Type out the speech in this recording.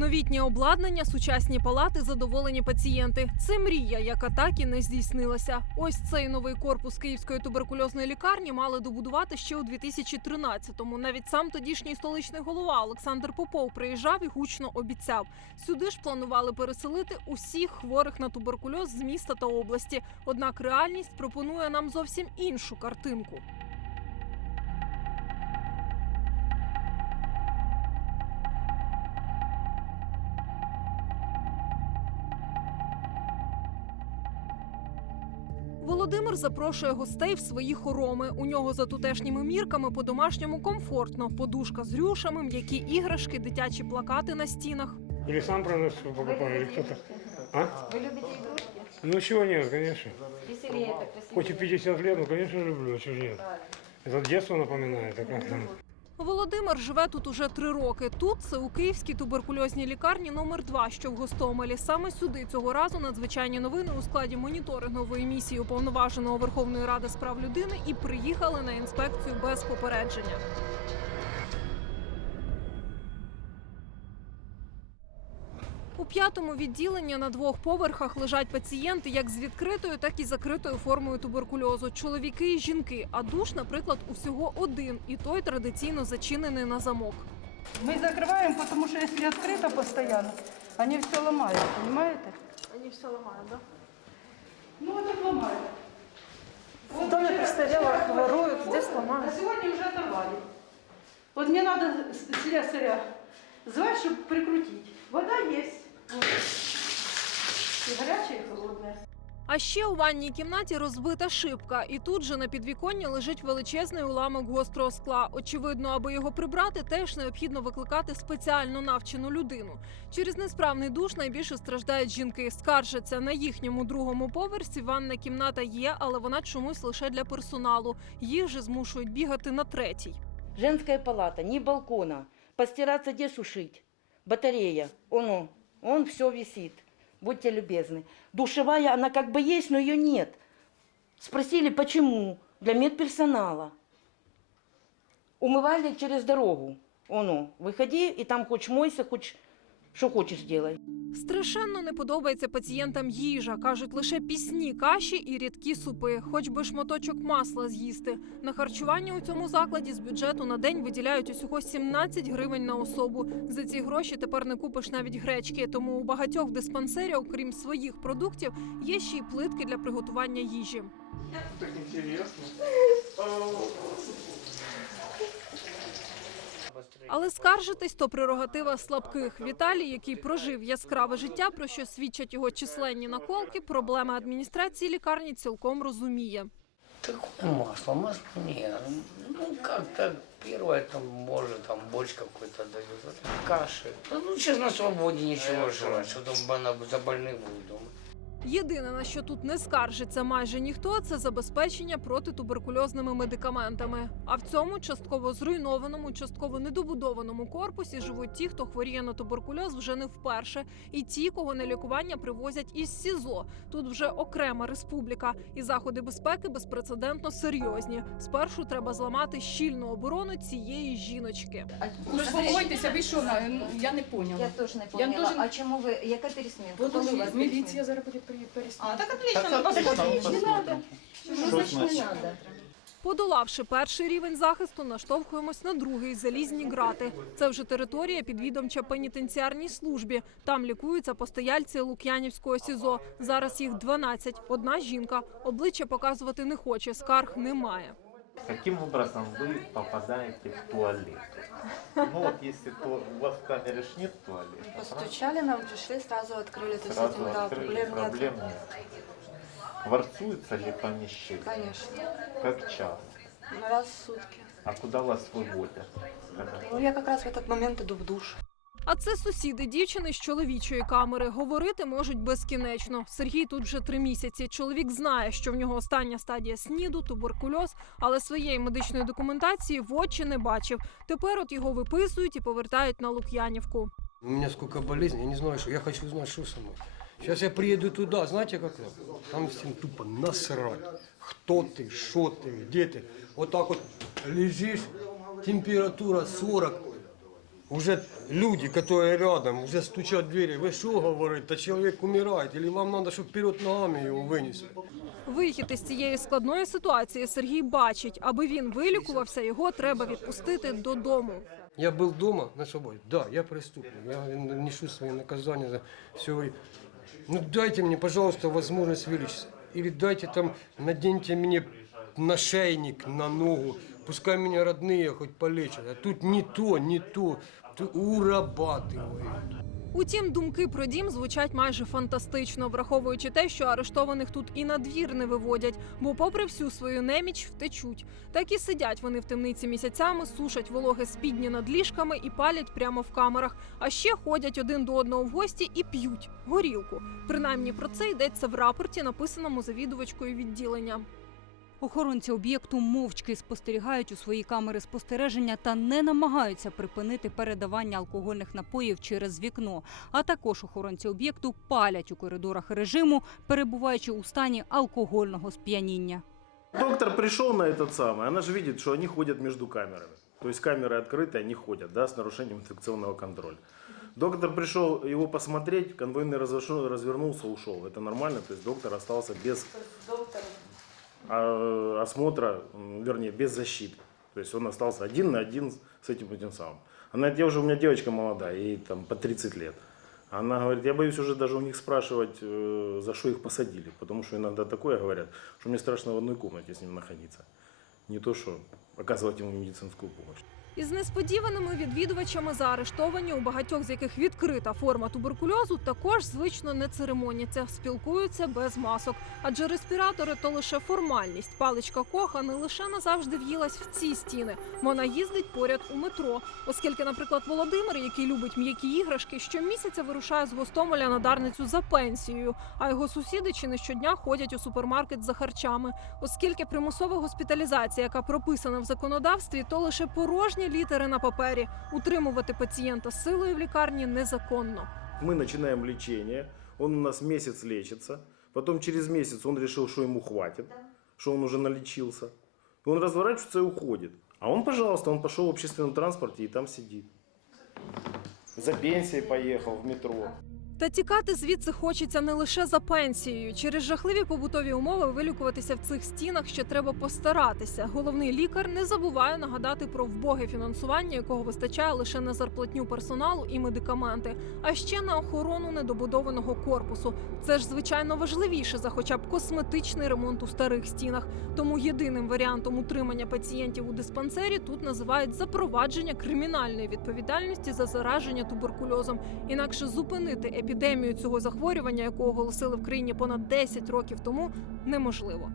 Новітнє обладнання, сучасні палати, задоволені пацієнти. Це мрія, яка так і не здійснилася. Ось цей новий корпус Київської туберкульозної лікарні мали добудувати ще у 2013-му. Навіть сам тодішній столичний голова Олександр Попов приїжджав і гучно обіцяв. Сюди ж планували переселити усіх хворих на туберкульоз з міста та області. Однак реальність пропонує нам зовсім іншу картинку. Володимир запрошує гостей в свої хороми. У нього за тутешніми мірками по-домашньому комфортно. Подушка з рюшами, м'які іграшки, дитячі плакати на стінах. Или сам приносил, покупаю, или кто-то. А? Вы любите игрушки? Ну чего нет, конечно. Веселее это, красивее. Хоть и 50 лет, ну конечно люблю, а чего ж нет. Это детство напоминает, а как там? Володимир живе тут уже три роки. Тут це у Київській туберкульозній лікарні номер 2 що в Гостомелі. Саме сюди цього разу надзвичайні новини у складі моніторингової місії уповноваженого Верховної Ради з прав людини і приїхали на інспекцію без попередження. У п'ятому відділенні на двох поверхах лежать пацієнти як з відкритою, так і закритою формою туберкульозу. Чоловіки і жінки. А душ, наприклад, усього один, і той традиційно зачинений на замок. Мы закрываем, потому что если открыто постоянно, они все ломают, понимаете? Вони все ламають, да? Ну вот так ломают. В домі престарілих ворують, здесь А ламають. сегодня уже оторвали. Вот мне надо с- слесаря звать, чтобы прикрутить. Вода есть. Горячая, и холодная. А ще у ванній кімнаті розбита шибка, і тут же на підвіконні лежить величезний уламок гострого скла. Очевидно, аби його прибрати, теж необхідно викликати спеціально навчену людину. Через несправний душ найбільше страждають жінки. Скаржаться на їхньому другому поверсі. Ванна кімната є, але вона чомусь лише для персоналу. Їх же змушують бігати на третій. Женская палата, ни балкона. Постираться где сушить? Батарея. Оно, он все висит Будьте любезны. Душевая, она как бы есть, но ее нет. Спросили, почему? Для медперсонала. Умывали через дорогу. Оно, выходи, и там хоть мойся, хоть что хочешь делай. Страшенно не подобається пацієнтам їжа. кажуть, лише пісні каші і рідкі супи, хоч би шматочок масла з'їсти. На харчування у цьому закладі з бюджету на день виділяють усього 17 гривень на особу. За ці гроші тепер не купиш навіть гречки. Тому у багатьох диспансерів, окрім своїх продуктів, є ще й плитки для приготування їжі. Так интересно. Але скаржитись то прерогатива слабких. Віталій, який прожив яскраве життя, про що свідчать його численні наколки, проблеми адміністрації лікарні цілком розуміє. Такое масло, масло нет. Ну как так, первое там может там бочка какой-то дают, каши. Да ну сейчас на свободе ничего жрать, что там за больных будет дома. Єдине, на що тут не скаржиться майже ніхто, це забезпечення протитуберкульозними медикаментами. А в цьому частково зруйнованому, частково недобудованому корпусі живуть ті, хто хворіє на туберкульоз вже не вперше, і ті, кого на лікування привозять із СІЗО. Тут вже окрема республіка, і заходи безпеки безпрецедентно серйозні. Спершу треба зламати щільну оборону цієї жіночки. Успокойтеся, ви що, ну, я не поняла. Я тоже не Я поняла. А чому ви, яка пересмінка? Міліція зараз буде переслідувати. А, так отлично, ну посмотрите. Не надо. Значит, не надо. Подолавши перший рівень захисту, наштовхуємось на другий залізні грати. Це вже територія підвідомча пенітенціарній службі. Там лікуються постояльці Лук'янівського СІЗО. Зараз їх 12. Одна жінка. Обличчя показувати не хоче, скарг немає. Каким образом вы попадаете в туалет? Ну вот если то, у вас в камере ж нет туалета, Постучали, нам пришли, сразу открыли. То есть сразу этим, да, открыли, проблем нет. проблем нет. Кварцуется ли помещение? Конечно. Как час? Ну, Раз в сутки. А куда вас выводят? Когда? Ну, я как раз в этот момент иду в душ. А це сусіди дівчини з чоловічої камери. Говорити можуть безкінечно. Сергій тут вже три місяці. Чоловік знає, що в нього остання стадія сніду, туберкульоз, але своєї медичної документації в очі не бачив. Тепер от його виписують і повертають на Лук'янівку. У меня сколько болезней, я не знаю, что. Я хочу узнать, что со мной. Сейчас я приеду туда, знаете как это? Там всем тупо насрать. Кто ты, что ты, где ты. Вот так вот лежишь, температура 40. Уже люди, которые рядом, уже стучат в двери. Вы что говорите? Да человек умирает. Или вам надо, чтобы вперед ногами его вынесли? Вихід із цієї складної ситуації Сергій бачить. Аби він вилікувався, його треба відпустити додому. Я был дома на свободе. Да, я преступник. Я несу свои наказания за все. Ну дайте мне, пожалуйста, возможность вылечиться. Или дайте там, наденьте мне нашейник на ногу. Пускай меня родные хоть полечат. А тут не то, не то. Урабатывают. Утім, думки про дім звучать майже фантастично, враховуючи те, що арештованих тут і на двір не виводять, бо, попри всю свою неміч, втечуть. Так і сидять вони в темниці місяцями, сушать вологе спідні над ліжками і палять прямо в камерах. А ще ходять один до одного в гості і п'ють горілку. Принаймні про це йдеться в рапорті, написаному завідувачкою відділення. Охоронці об'єкту мовчки спостерігають у свої камери спостереження та не намагаються припинити передавання алкогольних напоїв через вікно. А також охоронці об'єкту палять у коридорах режиму, перебуваючи у стані алкогольного сп'яніння. Доктор пришел на этот самый, она же видит, что они ходят между камерами. То есть камеры открыты, они ходят, да, с нарушением инфекционного контроля. Доктор пришел его посмотреть, конвойный разошел, развернулся, ушел. Это нормально, то есть доктор остался без а, осмотра, м, вернее, без защиты. То есть он остался один на один с этим этим самым. Она говорит, я уже, у меня девочка молодая, ей там по 30 лет. Она говорит, я боюсь уже даже у них спрашивать, э, за что их посадили. Потому что иногда такое говорят, что мне страшно в одной комнате с ним находиться. Не то, что оказывать ему медицинскую помощь. Із несподіваними відвідувачами заарештовані, у багатьох з яких відкрита форма туберкульозу, також звично не церемоняться, спілкуються без масок. Адже респіратори то лише формальність. Паличка коха не лише назавжди в'їлась в ці стіни. Вона їздить поряд у метро. Оскільки, наприклад, Володимир, який любить м'які іграшки, щомісяця вирушає з Гостомеля на Дарницю за пенсією. А його сусіди чи не щодня ходять у супермаркет за харчами. Оскільки примусова госпіталізація, яка прописана в законодавстві, то лише порожні літери на папері. Утримувати пацієнта силою в лікарні незаконно. Мы начинаем лечение, он у нас месяц лечиться, потом через месяц он решил, що ему хватит, що он уже налечился. Він он разворачивается и уходит. А он, пожалуйста, він пошел в общественном транспорте и там сидит. За пенсией поехал в метро. Та тікати звідси хочеться не лише за пенсією. Через жахливі побутові умови вилікуватися в цих стінах ще треба постаратися. Головний лікар не забуває нагадати про вбоге фінансування, якого вистачає лише на зарплатню персоналу і медикаменти, а ще на охорону недобудованого корпусу. Це ж звичайно важливіше за хоча б косметичний ремонт у старих стінах. Тому єдиним варіантом утримання пацієнтів у диспансері тут називають запровадження кримінальної відповідальності за зараження туберкульозом. Інакше зупинити епідемію цього захворювання, яку оголосили в країні понад 10 років тому, неможливо.